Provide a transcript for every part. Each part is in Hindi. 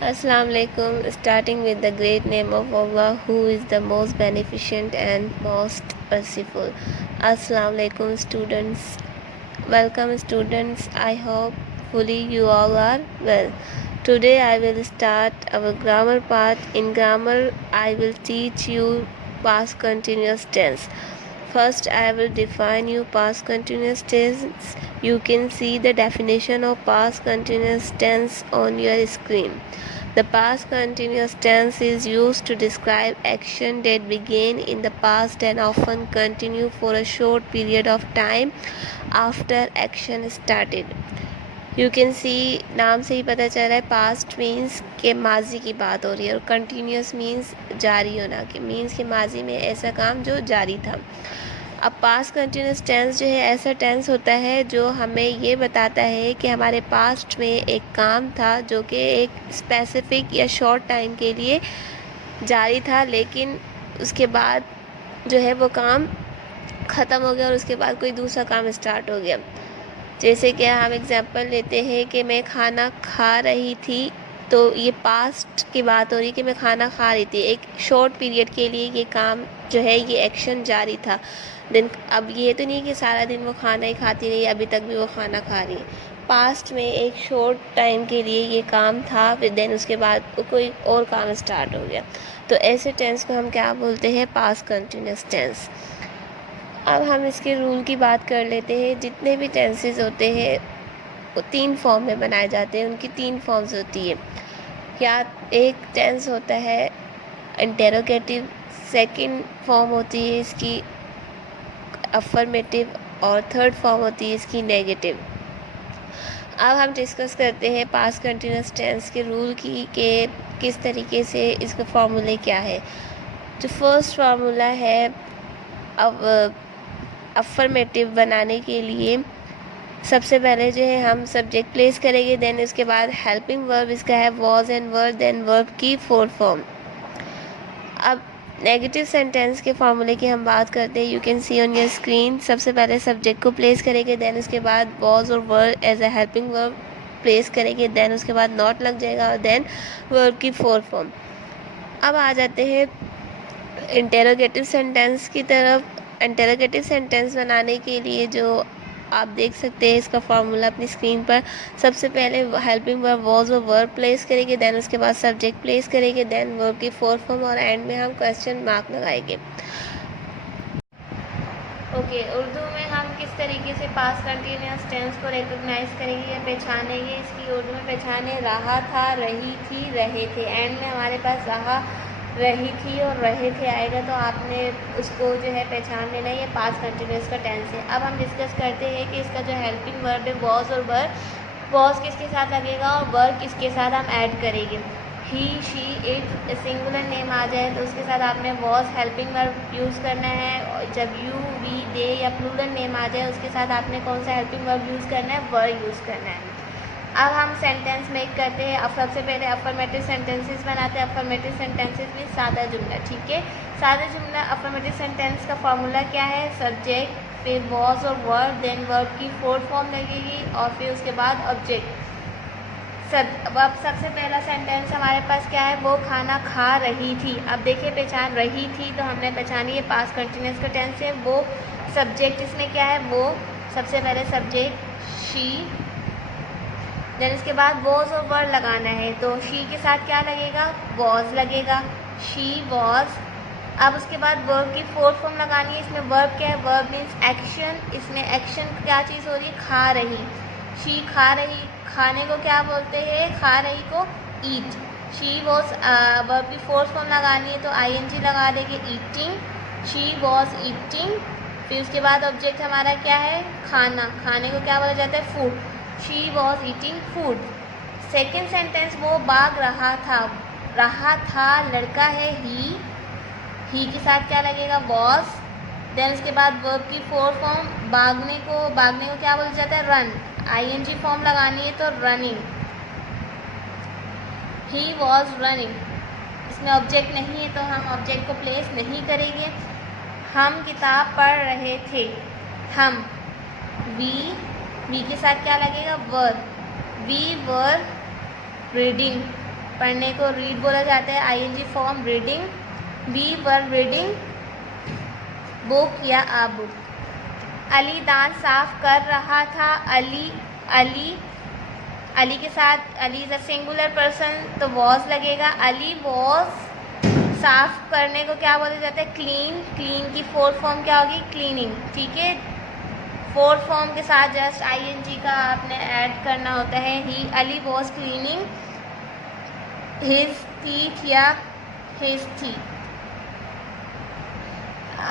Assalamu alaikum. Starting with the great name of Allah, who is the most beneficent and most merciful. Assalamu alaikum, students. Welcome, students. I hope fully you all are well. Today I will start our grammar part. In grammar, I will teach you past continuous tense. First, I will define you past continuous tense. You can see the definition of past continuous tense on your screen. The past continuous tense is used to describe action that began in the past and often continue for a short period of time after action started. You can सी नाम से ही पता चल रहा है पास्ट मीन्स के माजी की बात हो रही है और कंटिन्यूस मीन्स जारी होना के मीन्स के माजी में ऐसा काम जो जारी था। अब पास्ट कंटिन्यूस टेंस जो है ऐसा टेंस होता है जो हमें ये बताता है कि हमारे पास्ट में एक काम था जो कि एक स्पेसिफिक या शॉर्ट टाइम के लिए जारी था, लेकिन उसके बाद जो है वो काम ख़त्म हो गया और उसके बाद कोई दूसरा काम स्टार्ट हो गया। जैसे कि हम एग्जांपल लेते हैं कि मैं खाना खा रही थी, तो ये पास्ट की बात हो रही है कि मैं खाना खा रही थी। एक शॉर्ट पीरियड के लिए ये काम जो है ये एक्शन जारी था। देन अब ये तो नहीं कि सारा दिन वो खाना ही खाती रही, अभी तक भी वो खाना खा रही है। पास्ट में एक शॉर्ट टाइम के लिए ये काम था, फिर देन उसके बाद कोई और काम स्टार्ट हो गया। तो ऐसे टेंस को हम क्या बोलते हैं? Past continuous tense. अब हम इसके रूल की बात कर लेते हैं। जितने भी टेंसेस होते हैं वो 3 फॉर्म में बनाए जाते हैं, उनकी 3 फॉर्म्स होती है। या एक टेंस होता है इंटेरोगेटिव, सेकंड फॉर्म होती है इसकी अफर्मेटिव और थर्ड फॉर्म होती है इसकी नेगेटिव। अब हम डिस्कस करते हैं पास्ट कंटिन्यूस टेंस के रूल की कि किस तरीके से इसका फार्मूले क्या है। जो फर्स्ट फार्मूला है अब अफर्मेटिव बनाने के लिए सबसे पहले जो है हम सब्जेक्ट प्लेस करेंगे, देन उसके बाद हेल्पिंग वर्ब इसका है was and were, then verb की फोर्थ फॉर्म। अब नेगेटिव सेंटेंस के फार्मूले की हम बात करते हैं। You can see on your screen. सबसे पहले सब्जेक्ट को प्लेस करेंगे, देन उसके बाद वॉज और were as a helping verb place करेंगे, देन उसके बाद नॉट लग जाएगा और देन वर्ब की फोर्थ फॉर्म। अब आ जाते हैं इंटेरोगेटिव सेंटेंस की तरफ। इंटेरोगेटिव सेंटेंस बनाने के लिए जो आप देख सकते हैं इसका फार्मूला अपनी स्क्रीन पर। सबसे पहले हेल्पिंग वर्ब वॉज और वर्ब प्लेस करेंगे, देन उसके बाद सब्जेक्ट प्लेस करेंगे, देन वर्ब की फोर्थ फॉर्म और एंड में हम क्वेश्चन मार्क लगाएंगे। ओके, उर्दू में हम किस तरीके से पास्ट कंटिन्यूअस टेंस को रिकॉग्नाइज करेंगे या पहचानेंगे? इसकी उर्दू में पहचाने रहा था, रही थी, रहे थे। एंड में हमारे पास रहा, रही थी और रहे थे आएगा, तो आपने उसको जो है पहचान लेना है, ये पास्ट कंटिन्यूअस का टेंस है। अब हम डिस्कस करते हैं कि इसका जो हेल्पिंग वर्ब है वॉज और वर, वॉज किसके साथ लगेगा और वर किसके साथ हम ऐड करेंगे। ही, शी, इट सिंगुलर नेम आ जाए तो उसके साथ आपने वॉज हेल्पिंग वर्ब यूज़ करना है, और जब यू, वी, दे या प्लूरल नेम आ जाए उसके साथ आपने कौन सा हेल्पिंग वर्ब यूज़ करना है? वर यूज़ करना है। अब हम सेंटेंस मेक करते हैं। अब सबसे पहले अफर्मेटिव सेंटेंसेस बनाते हैं। अफर्मेटिव सेंटेंसेस में सादा जुमला, ठीक है। सादा जुमला अफर्मेटिव सेंटेंस का फॉर्मूला क्या है? सब्जेक्ट, फिर वॉज और वर्ब, देन वर्ब की फोर्थ फॉर्म लगेगी और फिर उसके बाद ऑब्जेक्ट। अब सबसे पहला सेंटेंस हमारे पास क्या है? वो खाना खा रही थी। अब देखिए पहचान रही थी तो हमने पहचानी है पास्ट कंटिन्यूअस का टेंस है। वो सब्जेक्ट इसमें क्या है? वो सबसे पहले सब्जेक्ट शी, देन इसके बाद वॉज और वर लगाना है, तो शी के साथ क्या लगेगा? वॉज लगेगा, शी वॉज। अब उसके बाद वर्ब की फोर्थ फॉर्म लगानी है। इसमें वर्ब क्या है? Verb means action. इसमें एक्शन क्या चीज़ हो रही है? खा रही। शी खा रही, खाने को क्या बोलते हैं? खा रही को ईट। शी वॉज, वर्ब की फोर्थ फॉर्म लगानी है तो ING लगा देंगे, ईटिंग। She was eating. फिर उसके बाद ऑब्जेक्ट हमारा क्या है? खाना। खाने को क्या बोला जाता है? Food. She was eating food. Second sentence वो भाग रहा था। रहा था लड़का है ही के साथ क्या लगेगा? वॉज। देन उसके बाद वर्ब की फोर्थ फॉर्म भागने को क्या बोला जाता है? रन। ING फॉर्म लगानी है तो रनिंग, ही वॉज रनिंग। इसमें ऑब्जेक्ट नहीं है तो हम ऑब्जेक्ट को प्लेस नहीं करेंगे। हम किताब पढ़ रहे थे। हम, वी के साथ क्या लगेगा? वर। We were reading. पढ़ने को रीड बोला जाता है। ING form reading, we were reading book या आ बुक। अली दांत साफ कर रहा था, अली अली अली के साथ Ali is a singular person तो वॉज लगेगा। अली वॉज साफ करने को क्या बोला जाता है? क्लीन। क्लीन की फोर्थ फॉर्म क्या होगी? क्लीनिंग। ठीक है, फोर्थ फॉर्म के साथ जस्ट आईएनजी का आपने ऐड करना होता है। He Ali was cleaning his teeth या हिज टीथ।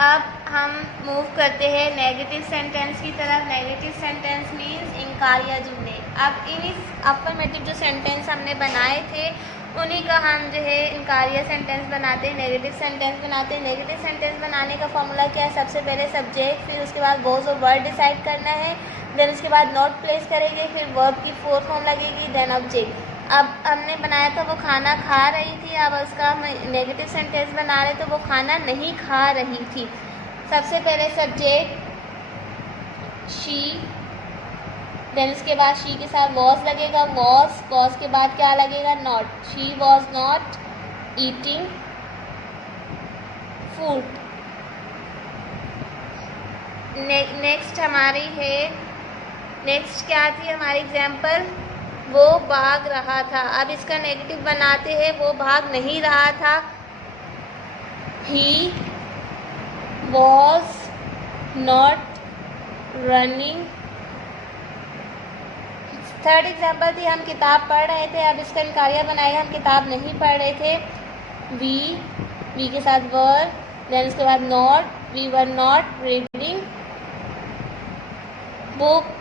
अब हम मूव करते हैं नेगेटिव सेंटेंस की तरफ। नेगेटिव सेंटेंस मीन्स इनकारिया जुमले। अब इन अफर्मेटिव जो सेंटेंस हमने बनाए थे उन्हीं का हम जो है इनकारिया सेंटेंस बनाते हैं, नेगेटिव सेंटेंस बनाते हैं। नेगेटिव सेंटेंस बनाने का फॉर्मूला क्या है? सबसे पहले सब्जेक्ट, फिर उसके बाद वॉज और वर्ड डिसाइड करना है, देन उसके बाद नॉट प्लेस करेंगे, फिर वर्ब की फोर्थ फॉर्म लगेगी, देन ऑब्जेक्ट। अब हमने बनाया था वो खाना खा रही थी, अब उसका हम नेगेटिव सेंटेंस बना रहे तो वो खाना नहीं खा रही थी। सबसे पहले सब्जेक्ट शी, देन उसके बाद शी के साथ वॉज लगेगा, वॉज के बाद क्या लगेगा? Not. She was not eating food. Next हमारी है, नेक्स्ट क्या थी हमारी एग्जाम्पल? वो भाग रहा था। अब इसका नेगेटिव बनाते हैं, वो भाग नहीं रहा था। He was not running. Third example थी, हम किताब पढ़ रहे थे। अब इसका इनकारिया बनाएगा, हम किताब नहीं पढ़ रहे थे। वी के साथ वर, देन उसके बाद not, we were not reading book.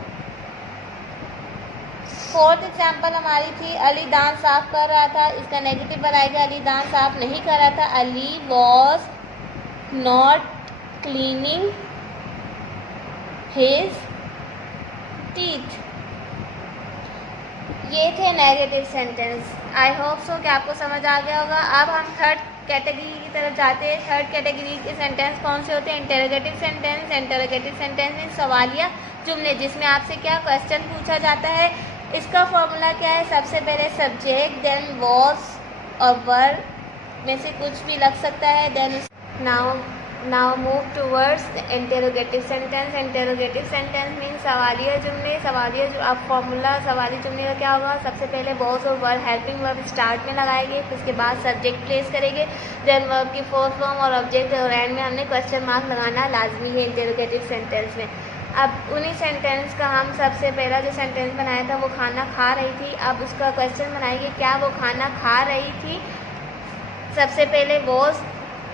Fourth example हमारी थी अली दांत साफ कर रहा था। इसका नेगेटिव बनाएगा, अली दांत साफ नहीं कर रहा था। Ali was not cleaning his teeth. ये थे नेगेटिव सेंटेंस। आई होप सो कि आपको समझ आ गया होगा। अब हम थर्ड कैटेगरी की तरफ जाते हैं। थर्ड कैटेगरी के सेंटेंस कौन से होते हैं? Interrogative sentence. इंटरोगेटिव सेंटेंस में सवालिया जुमले जिसमें आपसे क्या क्वेश्चन पूछा जाता है। इसका फॉर्मूला क्या है? सबसे पहले सब्जेक्ट, देन वॉज और वर्ब में से कुछ भी लग सकता है, then now move towards interrogative sentence. Interrogative sentence mean सवालिया जुमले। सवालिया जो आप फॉर्मूला सवालिया जुमले का क्या होगा? सबसे पहले वॉज और वर्ब हेल्पिंग वर्ब स्टार्ट में लगाएंगे, फिर उसके बाद सब्जेक्ट प्लेस करेंगे, देन वर्ब की फोर्थ फॉर्म और ऑब्जेक्ट और एंड में हमने क्वेश्चन मार्क लगाना लाजमी है इंटरोगेटिव सेंटेंस में। अब उन्हीं सेंटेंस का हम सबसे पहला जो सेंटेंस बनाया था वो खाना खा रही थी। अब उसका क्वेश्चन बनाएंगे, क्या वो खाना खा रही थी? सबसे पहले वॉज,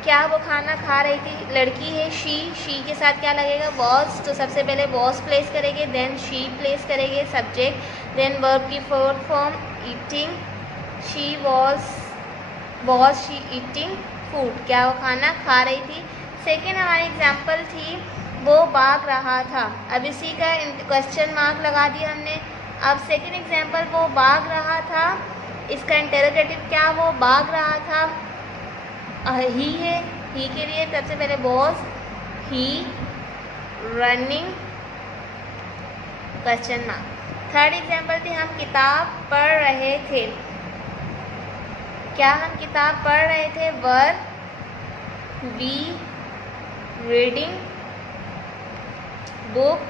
क्या वो खाना खा रही थी? लड़की है शी के साथ क्या लगेगा? वॉज। तो सबसे पहले वॉज प्लेस करेंगे, देन शी प्लेस करेंगे सब्जेक्ट, देन वर्ब की fourth form eating. She was she eating food. क्या वो खाना खा रही थी? सेकेंड हमारी एग्जाम्पल थी वो भाग रहा था। अब इसी का क्वेश्चन मार्क लगा दिया हमने। अब सेकेंड एग्जाम्पल वो भाग रहा था, इसका इंटरोगेटिव क्या? वो भाग रहा था। ही है, ही के लिए सबसे पहले was he running question mark. Third example थी हम किताब पढ़ रहे थे। क्या हम किताब पढ़ रहे थे? Were we reading book,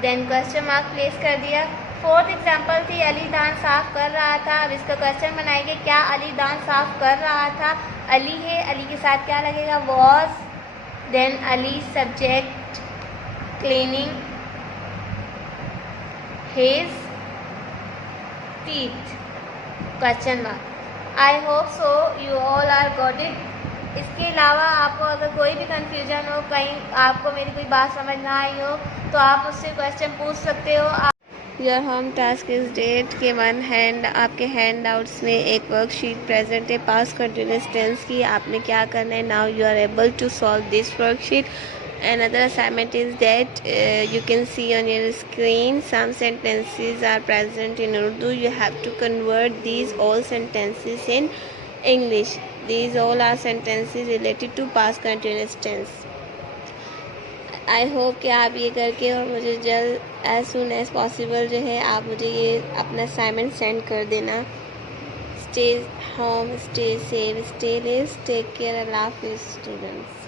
then question mark place कर दिया। फोर्थ एग्जाम्पल थी अली दांत साफ कर रहा था। अब इसका क्वेश्चन बनाएंगे, क्या अली दांत साफ कर रहा था? अली है, अली के साथ क्या लगेगा? Was, then Ali subject cleaning his teeth question mark. I hope so you all are got it. इसके अलावा आपको अगर कोई भी कंफ्यूजन हो, कहीं आपको मेरी कोई बात समझ ना आई हो तो आप मुझसे क्वेश्चन पूछ सकते हो। Your home task is date के वन हैंड, आपके हैंड आउट्स में एक वर्कशीट प्रेजेंट है पास्ट कंटिन्यूअस टेंस की। आपने क्या करना है? Now you are able to solve this worksheet. Another assignment is that you can see on your screen some sentences are present in Urdu. You have to convert these all sentences in English. These all are sentences related to past continuous tense. I hope कि आप ये करके और मुझे जल्द एज सुन एज पॉसिबल जो है आप मुझे ये अपना असाइनमेंट सेंड कर देना। stay home, stay safe, stay less, take care. Allah Hafiz students.